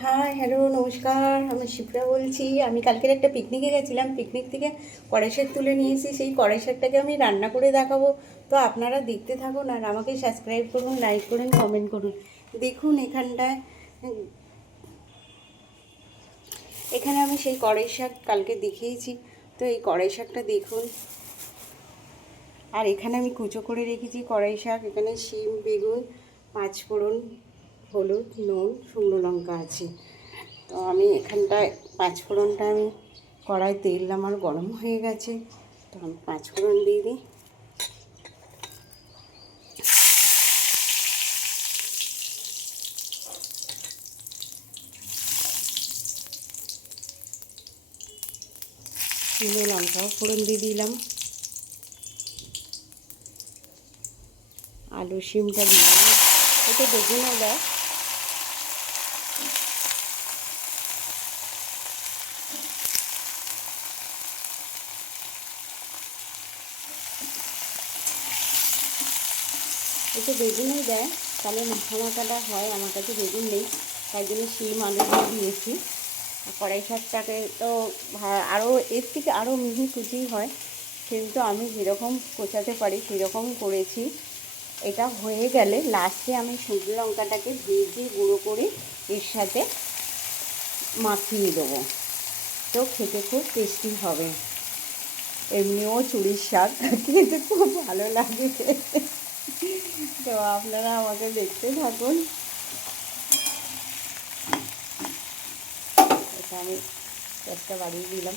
High, hello, নমস্কার। আমি শিপ্রা বলছি। আমি কালকের একটা পিকনিকে গেছিলাম। পিকনিক থেকে কড়াই শাক তুলে নিয়েছি। সেই কড়াই শাকটাকে আমি রান্না করে দেখাবো। তো আপনারা দেখতে থাকুন আর আমাকে সাবস্ক্রাইব করুন, লাইক করুন, কমেন্ট করুন। দেখুন এখানে আমি সেই কড়াই শাক কালকে দেখিয়েছি। তো এই কড়াই শাকটা দেখুন। আর এখানে আমি কুচো করে রেখেছি কড়াই শাক। এখানে শিম, বেগুন, পাঁচফোড়ন, হলুদ, নুন, শুকনো লঙ্কা আছে। তো আমি এখানটায় পাঁচফোড়নটা আমি কড়াই তেল আমার গরম হয়ে গেছে। তো আমি পাঁচফোড়ন দিয়ে দিই। শুকনো লঙ্কাও ফোড়ন দিয়ে দিলাম। আলু শিমটা দিয়ে দিলাম। এতে বেগুনও দেয়। এতে বেগুনই দেয়, তাহলে মাখা মাখাটা হয়। আমার কাছে বেগুন নেই, তাই জন্য শিম আলু দিয়ে দিয়েছি। কড়াই শাকটাকে তো আরও এর থেকে আরও মিহি কুচি হয়, কিন্তু আমি যেরকম কোচাতে পারি সেরকম করেছি। এটা হয়ে গেলে লাস্টে আমি শুকনো লঙ্কাটাকে ভেজে গুঁড়ো করে এর সাথে মাখিয়ে দেবো। তো খেতে খুব টেস্টি হবে। এমনিও চুরির শাক খেতে খুব ভালো লাগে। তো আপনারা আমাকে দেখতে থাকুন। এটা আমি গ্যাসটা বাড়িয়ে দিলাম।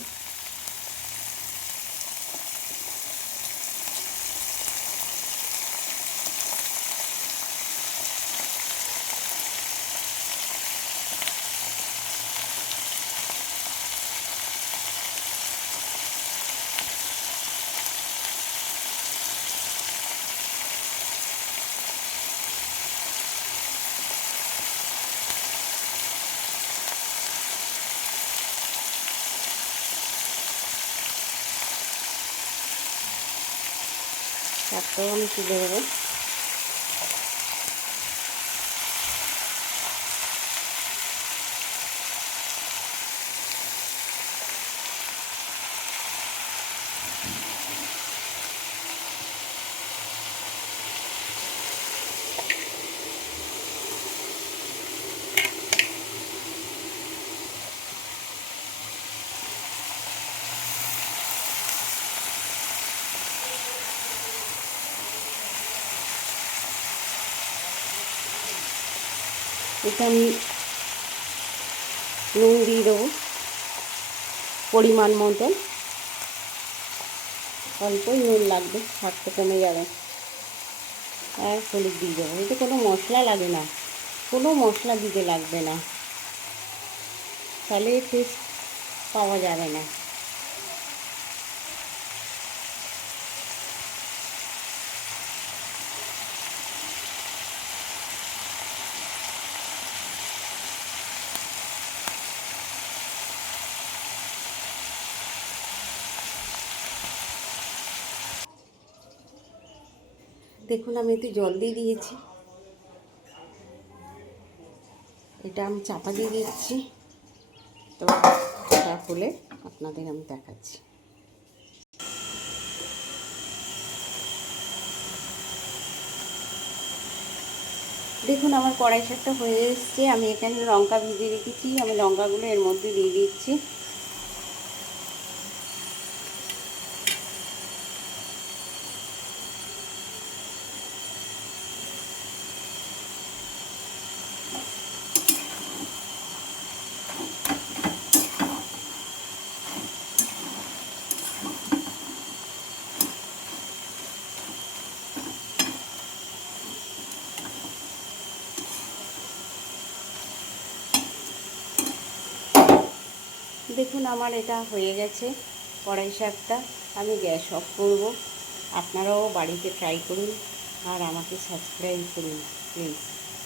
শাকটাও আমি তুলে দেবো। এটা আমি নুন দিয়ে দেবো পরিমাণ মতন। অল্পই নুন লাগবে, স্বাদটা কমে যাবে। আর হলুদ দিয়ে দেবো। এতে কোনো মশলা লাগে না, কোনো মশলা দিতে লাগবে না, তাহলে টেস্ট পাওয়া যাবে না। দেখুন আমি একটু জল দিয়ে দিয়েছি। এটা আমি চাপা দিয়ে দিচ্ছি। তো এটা খুলে আপনাদের আমি দেখাচ্ছি। দেখুন আমার কড়াই শাকটা হয়ে এসছে। আমি এখানে লঙ্কা ভিজিয়ে রেখেছি, আমি লঙ্কাগুলো এর মধ্যে দিয়ে দিচ্ছি। দেখুন আমার এটা হয়ে গেছে কড়াই শাকটা। আমি গ্যাস অফ করব। আপনারাও বাড়িতে ট্রাই করুন আর আমাকে সাবস্ক্রাইব করুন প্লিজ।